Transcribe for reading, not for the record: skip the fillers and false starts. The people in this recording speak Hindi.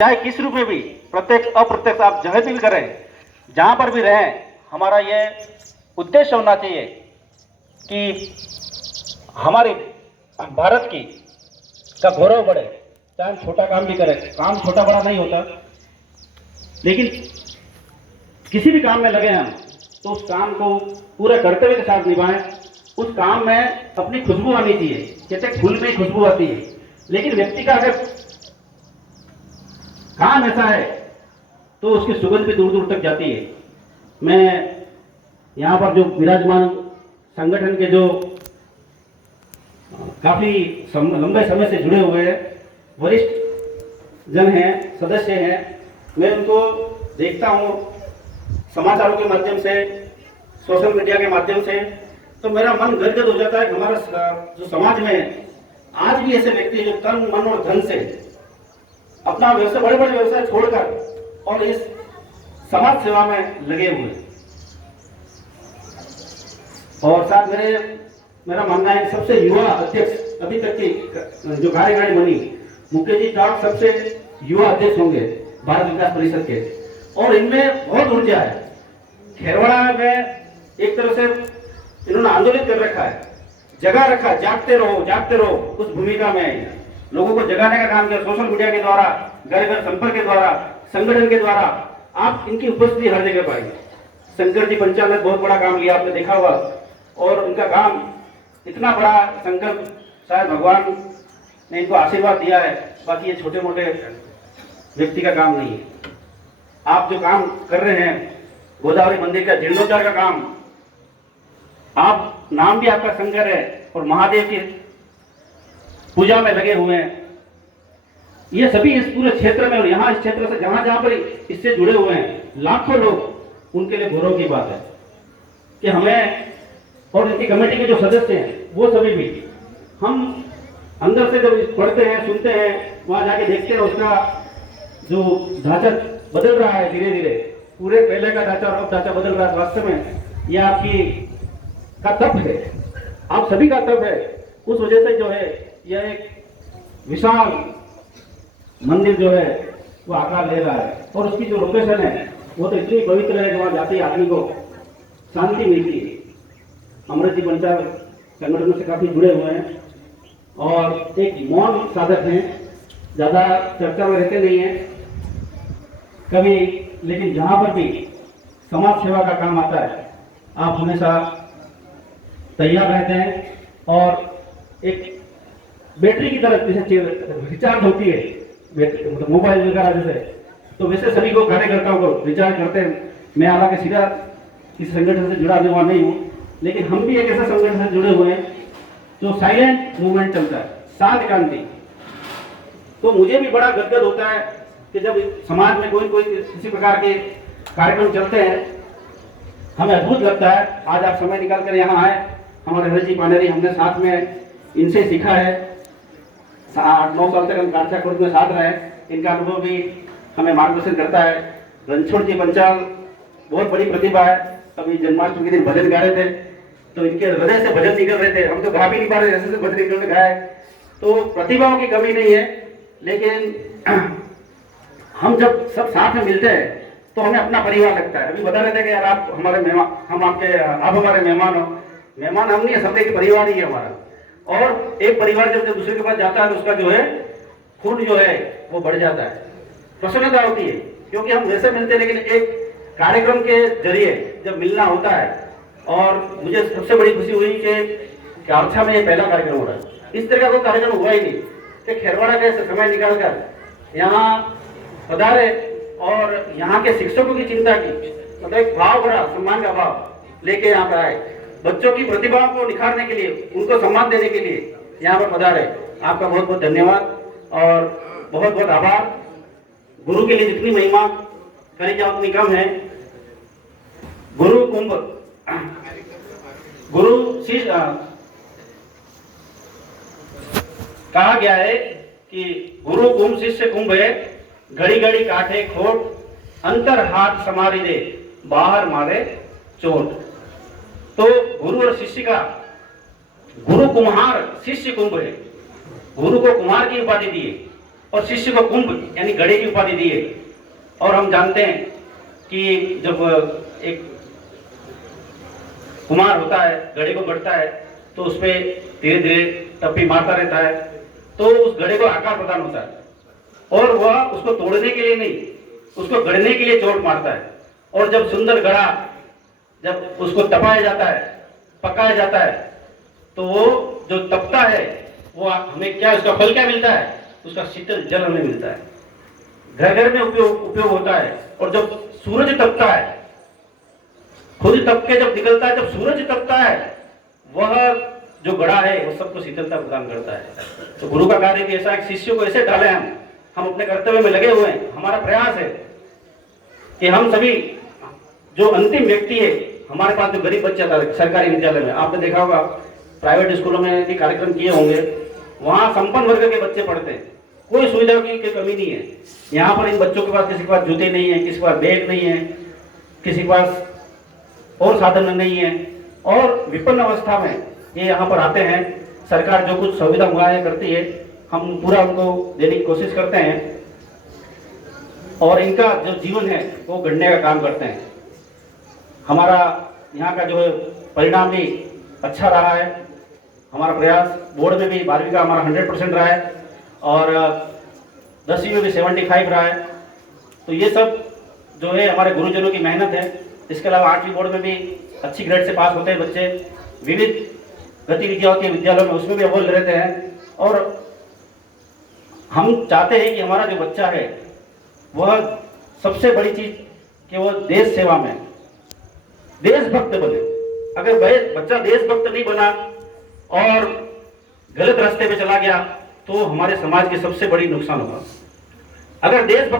चाहे किस रूप में भी प्रत्यक्ष अप्रत्यक्ष आप जहाँ भी करें, जहाँ पर भी रहें, हमारा ये उद्देश्य होना चाहिए कि हमारे भारत की का गौरव बढ़े। चाहे हम छोटा काम भी करें, काम छोटा बड़ा नहीं होता, लेकिन किसी भी काम में लगे हम तो उस काम को पूरे कर्तव्य के साथ निभाएं। उस काम में अपनी खुशबू आनी चाहिए। कहते फूल में खुशबू आती है, लेकिन व्यक्ति का अगर काम ऐसा है तो उसकी सुगंध भी दूर दूर तक जाती है। मैं यहाँ पर जो विराजमान संगठन के जो काफी लंबे समय से जुड़े हुए वरिष्ठ जन हैं, सदस्य हैं, मैं उनको देखता हूँ समाचारों के माध्यम से, सोशल मीडिया के माध्यम से, तो मेरा मन गदगद हो जाता है। हमारा जो समाज में आज भी ऐसे व्यक्ति जो तन मन और धन से अपना व्यवसाय, बड़े बड़े व्यवसाय छोड़कर और इस समाज सेवा में लगे हुए। और साथ मेरा मानना है कि सबसे युवा अध्यक्ष अभी तक की जो कार्यकारिणी बनी, मुकेश जी टॉप सबसे युवा अध्यक्ष होंगे भारत विकास परिषद के, और इनमें बहुत ऊर्जा है। खेरवाड़ा में एक तरह से इन्होंने आंदोलित कर रखा है, जगा रखा, जागते रहो उस भूमिका में लोगों को जगाने का काम किया। सोशल मीडिया के द्वारा, घर घर संपर्क के द्वारा, संगठन के द्वारा आप इनकी उपस्थिति हर जगह पाएंगे। शंकर जी पंचाल ने बहुत बड़ा काम लिया, आपने देखा हुआ, और उनका काम इतना बड़ा संकल्प, शायद भगवान ने इनको आशीर्वाद दिया है। बाकी ये छोटे मोटे व्यक्ति का काम नहीं है। आप जो काम कर रहे हैं, गोदावरी मंदिर का जीर्णोद्धार का काम, आप नाम भी आपका शंकर है और महादेव की पूजा में लगे हुए हैं। ये सभी इस पूरे क्षेत्र में और यहाँ इस क्षेत्र से जहां जहां पर इससे जुड़े हुए हैं लाखों लोग, उनके लिए गौरव की बात है कि हमें और इनकी कमेटी के जो सदस्य हैं वो सभी भी, हम अंदर से जब पढ़ते हैं, सुनते हैं, वहां जाके देखते हैं उसका जो ढांचा बदल रहा है धीरे धीरे, पूरे पहले का ढांचा और अब ढांचा बदल रहा है। वास्तव में यह आपकी का तप है, आप सभी का तप है। उस वजह से जो है यह एक विशाल मंदिर जो है वो आकार ले रहा है, और उसकी जो लोकेशन है वो तो इतनी पवित्र है कि वहां जाते ही आदमी को शांति मिलती है। अमृत जी पंचाल संगठनों से काफी जुड़े हुए हैं और एक मौन साधक हैं, ज्यादा चर्चा में रहते नहीं है कभी, लेकिन जहां पर भी समाज सेवा का काम आता है आप हमेशा तैयार रहते हैं। और एक बैटरी की तरह जैसे रिचार्ज होती है मतलब मोबाइल वगैरह जैसे, तो वैसे सभी को कार्यकर्ताओं को रिचार्ज करते हैं। मैं हालांकि सीधा किसी संगठन से जुड़ा हुआ नहीं हूँ, लेकिन हम भी एक ऐसा संगठन से जुड़े हुए हैं जो साइलेंट मूवमेंट चलता है, शांत क्रांति। तो मुझे भी बड़ा गदगद होता है कि जब समाज में कोई किसी प्रकार के कार्यक्रम चलते हैं, हमें अद्भुत लगता है। आज आप समय निकाल कर यहाँ आए, हमारे हरजी पानेरी, हमने साथ में इनसे सीखा है, 8-9 साल तक हम कांचा खुर्द में साथ रहे, इनका अनुभव भी हमें मार्गदर्शन करता है। रणछोड़ जी पंचाल बहुत बड़ी प्रतिभा है, कभी जन्माष्टमी के दिन भजन गा रहे थे तो इनके हृदय से भजन निकल रहे थे, हम तो गा भी नहीं पा रहे, ऐसे से भजन निकल गाए। तो प्रतिभाओं की कमी नहीं है, लेकिन हम जब सब साथ में मिलते हैं तो हमें अपना परिवार लगता है। अभी बता रहे थे कि यार आप हमारे मेहमान, आप हमारे मेहमान हो। मेहमान हम नहीं है, सब एक परिवार ही है हमारा। और एक परिवार जब दूसरे के पास जाता है तो उसका जो है खून जो है वो बढ़ जाता है, प्रसन्नता होती है, क्योंकि हम वैसे मिलते हैं, लेकिन एक कार्यक्रम के जरिए जब मिलना होता है। और मुझे सबसे बड़ी खुशी हुई कि आर्था में ये पहला कार्यक्रम हो रहा है। इस तरह का कोई कार्यक्रम हुआ ही नहीं कि खेरवाड़ा के समय निकालकर यहाँ पधारे और यहाँ के शिक्षकों की चिंता की, मतलब एक भाव भरा सम्मान का भाव लेके यहाँ पर आए, बच्चों की प्रतिभाओं को निखारने के लिए, उनको सम्मान देने के लिए यहाँ पर पधारे। आपका बहुत बहुत धन्यवाद और बहुत बहुत आभार। गुरु के लिए जितनी महिमा करी जाए उतनी कम है। गुरु कुंभ, गुरु शिष्य कहा गया है कि गुरु कुंभ शिष्य कुंभ है, घड़ी घड़ी काटे खोट, अंतर हाथ समारी दे, बाहर मारे चोट। तो गुरु और शिष्य का, गुरु कुम्हार शिष्य कुंभ है। गुरु को कुम्हार की उपाधि दी, और शिष्य को कुंभ यानी घड़े की उपाधि दी है। और हम जानते हैं कि जब एक कुमार होता है घड़े को गढ़ता है तो उस पर धीरे धीरे टप्पी मारता रहता है, तो उस घड़े को आकार प्रदान होता है और वह उसको तोड़ने के लिए नहीं, उसको गढ़ने के लिए चोट मारता है। और जब सुंदर घड़ा जब उसको तपाया जाता है, पकाया जाता है, तो वो जो तपता है वो हमें क्या, उसका फल क्या मिलता है, उसका शीतल जल हमें मिलता है, घर घर में उपयोग होता है। और जब सूरज तपता है, खुद तप के जब निकलता है, जब सूरज तपता है, वह जो घड़ा है वो सबको शीतलता प्रदान करता है। तो गुरु का कार्य भी ऐसा है, शिष्य को ऐसे ढाले हम अपने कर्तव्य में लगे हुए हैं। हमारा प्रयास है कि हम सभी जो अंतिम व्यक्ति है, हमारे पास जो गरीब बच्चा था सरकारी विद्यालय में, आपने देखा होगा, प्राइवेट स्कूलों में भी कार्यक्रम किए होंगे, वहाँ संपन्न वर्ग के बच्चे पढ़ते हैं, कोई सुविधा की कमी नहीं है। यहाँ पर इन बच्चों के पास किसी के पास जूते नहीं है, किसी के पास बैग नहीं है, किसी के पास और साधन नहीं है, और विपन्न अवस्था में ये यहाँ पर आते हैं। सरकार जो कुछ सुविधा मुहैया करती है हम पूरा उनको देने की कोशिश करते हैं और इनका जो जीवन है वो गढ़ने का काम करते हैं। हमारा यहाँ का जो परिणाम भी अच्छा रहा है। हमारा प्रयास बोर्ड में भी 12वीं का हमारा 100% रहा है और 10वीं में भी 75 रहा है। तो ये सब जो है हमारे गुरुजनों की मेहनत है। इसके अलावा 8वीं बोर्ड में भी अच्छी ग्रेड से पास होते हैं बच्चे, विविध गतिविधियों के विद्यालयों में उसमें भी अव्वल रहते हैं। और हम चाहते हैं कि हमारा जो बच्चा है वह सबसे बड़ी चीज कि वो देश सेवा में देशभक्त बने। अगर बच्चा देशभक्त नहीं बना और गलत रास्ते पे चला गया तो हमारे समाज की सबसे बड़ी नुकसान होगा। अगर देशभक्त